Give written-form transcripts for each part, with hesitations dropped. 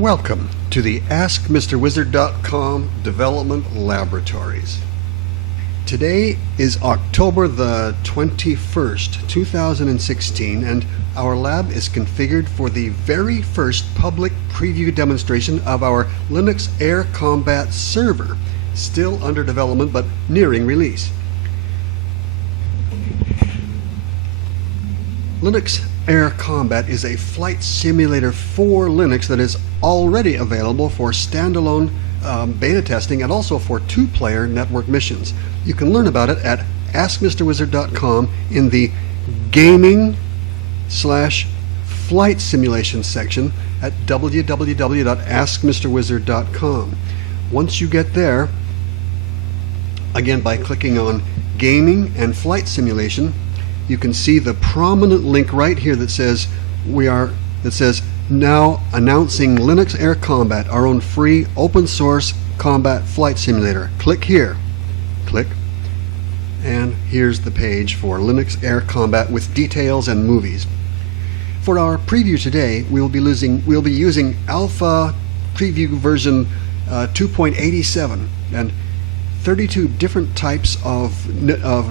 Welcome to the AskMrWizard.com Development Laboratories. Today is October the 21st, 2016, and our lab is configured for the very first public preview demonstration of our Linux Air Combat server, still under development but nearing release. Linux Air Combat is a flight simulator for Linux that is already available for standalone beta testing and also for two-player network missions. You can learn about it at AskMrWizard.com in the Gaming/Flight Simulation section at www.askmrwizard.com. Once you get there, again by clicking on Gaming and Flight Simulation, you can see the prominent link right here that says now announcing Linux Air Combat, our own free open source combat flight simulator. Click here. Click. And here's the page for Linux Air Combat with details and movies. For our preview today, we'll be using alpha preview version 2.87, and 32 different types of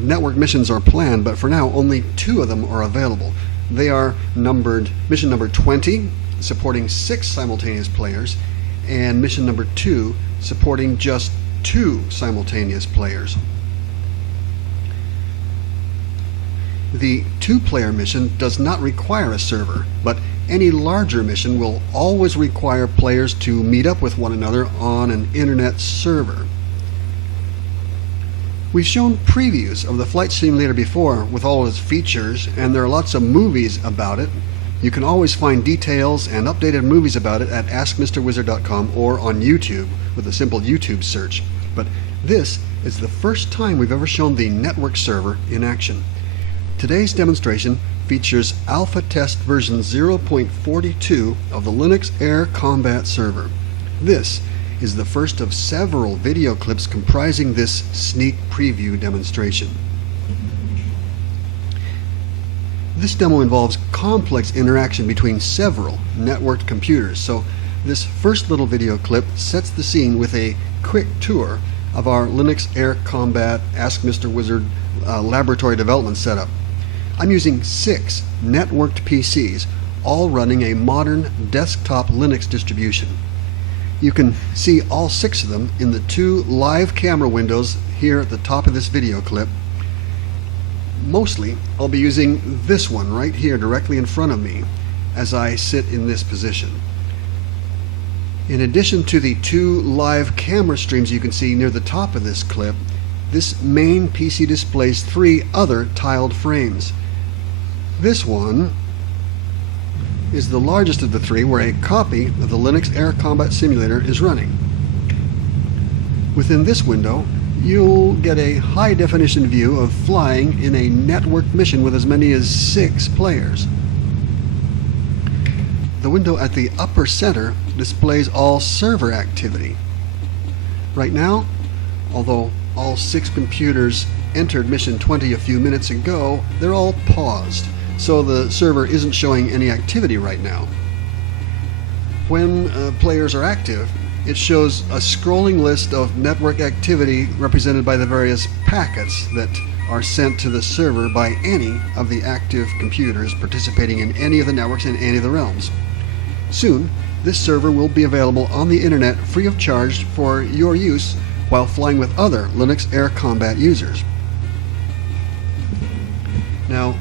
network missions are planned, but for now only 2 of them are available. They are numbered mission number 20, supporting 6 simultaneous players, and mission number 2, supporting just 2 simultaneous players. The 2-player mission does not require a server, but any larger mission will always require players to meet up with one another on an internet server. We've shown previews of the flight simulator before with all of its features, and there are lots of movies about it. You can always find details and updated movies about it at AskMrWizard.com or on YouTube with a simple YouTube search. But this is the first time we've ever shown the network server in action. Today's demonstration features alpha test version 0.42 of the Linux Air Combat server. This is the first of several video clips comprising this sneak preview demonstration. This demo involves complex interaction between several networked computers, so this first little video clip sets the scene with a quick tour of our Linux Air Combat Ask Mr. Wizard laboratory development setup. I'm using 6 networked PCs, all running a modern desktop Linux distribution. You can see all 6 of them in the 2 live camera windows here at the top of this video clip. Mostly, I'll be using this one right here directly in front of me as I sit in this position. In addition to the 2 live camera streams you can see near the top of this clip, this main PC displays 3 other tiled frames. This one is the largest of the 3, where a copy of the Linux Air Combat Simulator is running. Within this window, you'll get a high-definition view of flying in a networked mission with as many as 6 players. The window at the upper center displays all server activity. Right now, although all 6 computers entered mission 20 a few minutes ago, they're all paused, so the server isn't showing any activity right now. When players are active, it shows a scrolling list of network activity represented by the various packets that are sent to the server by any of the active computers participating in any of the networks in any of the realms. Soon, this server will be available on the internet free of charge for your use while flying with other Linux Air Combat users. Now,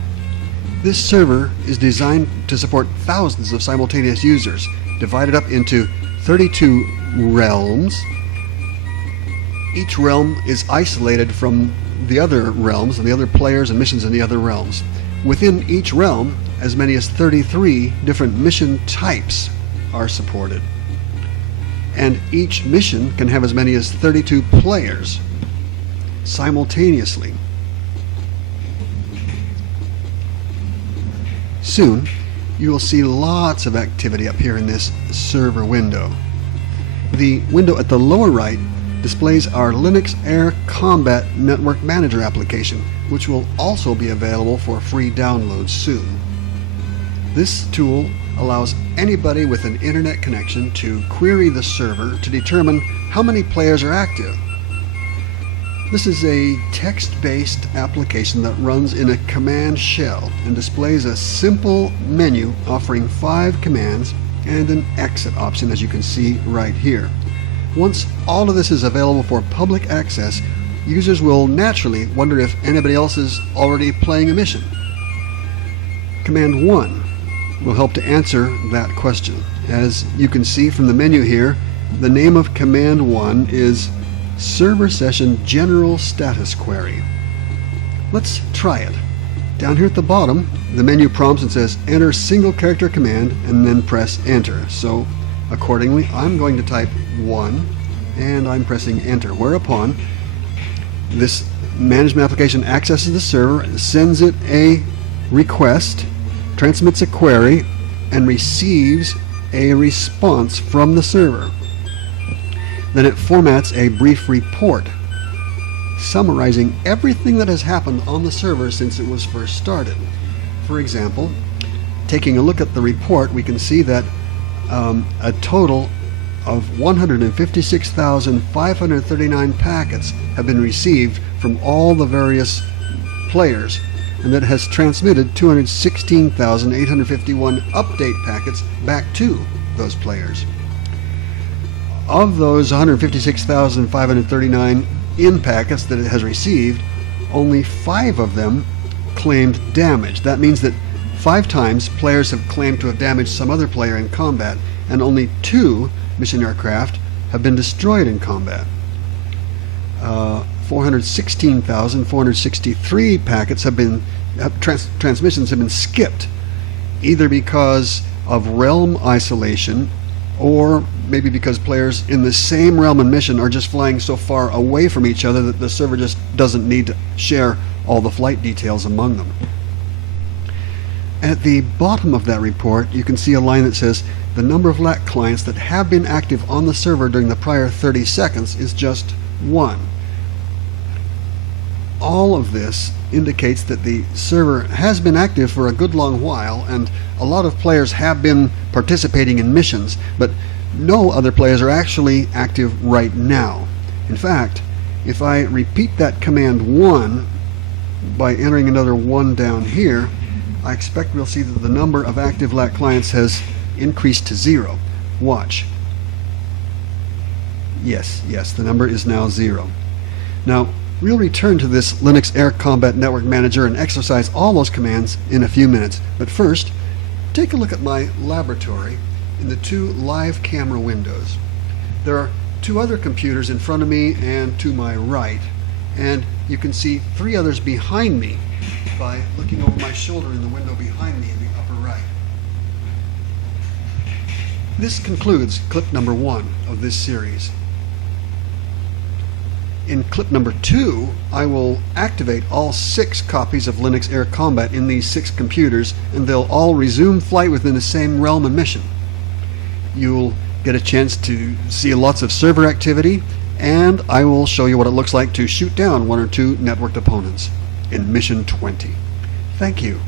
this server is designed to support thousands of simultaneous users, divided up into 32 realms. Each realm is isolated from the other realms and the other players and missions in the other realms. Within each realm, as many as 33 different mission types are supported. And each mission can have as many as 32 players simultaneously. Soon, you will see lots of activity up here in this server window. The window at the lower right displays our Linux Air Combat Network Manager application, which will also be available for free download soon. This tool allows anybody with an internet connection to query the server to determine how many players are active. This is a text-based application that runs in a command shell and displays a simple menu offering 5 commands and an exit option, as you can see right here. Once all of this is available for public access, users will naturally wonder if anybody else is already playing a mission. Command 1 will help to answer that question. As you can see from the menu here, the name of Command 1 is Server Session General Status Query. Let's try it. Down here at the bottom, the menu prompts and says enter single character command and then press enter. So accordingly, I'm going to type 1 and I'm pressing enter, whereupon this management application accesses the server, sends it a request, transmits a query, and receives a response from the server. Then it formats a brief report summarizing everything that has happened on the server since it was first started. For example, taking a look at the report, we can see that a total of 156,539 packets have been received from all the various players, and that has transmitted 216,851 update packets back to those players. Of those 156,539 in packets that it has received, only 5 of them claimed damage. That means that 5 times players have claimed to have damaged some other player in combat, and only 2 mission aircraft have been destroyed in combat. 416,463 packets have been transmissions have been skipped, either because of realm isolation or maybe because players in the same realm and mission are just flying so far away from each other that the server just doesn't need to share all the flight details among them. At the bottom of that report, you can see a line that says the number of LAC clients that have been active on the server during the prior 30 seconds is just 1. All of this indicates that the server has been active for a good long while, and a lot of players have been participating in missions, but no other players are actually active right now. In fact, if I repeat that command 1 by entering another 1 down here, I expect we'll see that the number of active LAC clients has increased to 0. Watch. Yes, the number is now 0. Now, we'll return to this Linux Air Combat Network Manager and exercise all those commands in a few minutes. But first, take a look at my laboratory in the 2 live camera windows. There are 2 other computers in front of me and to my right, and you can see 3 others behind me by looking over my shoulder in the window behind me in the upper right. This concludes clip number 1 of this series. In clip number 2, I will activate all 6 copies of Linux Air Combat in these 6 computers, and they'll all resume flight within the same realm and mission. You'll get a chance to see lots of server activity, and I will show you what it looks like to shoot down 1 or 2 networked opponents in Mission 20. Thank you.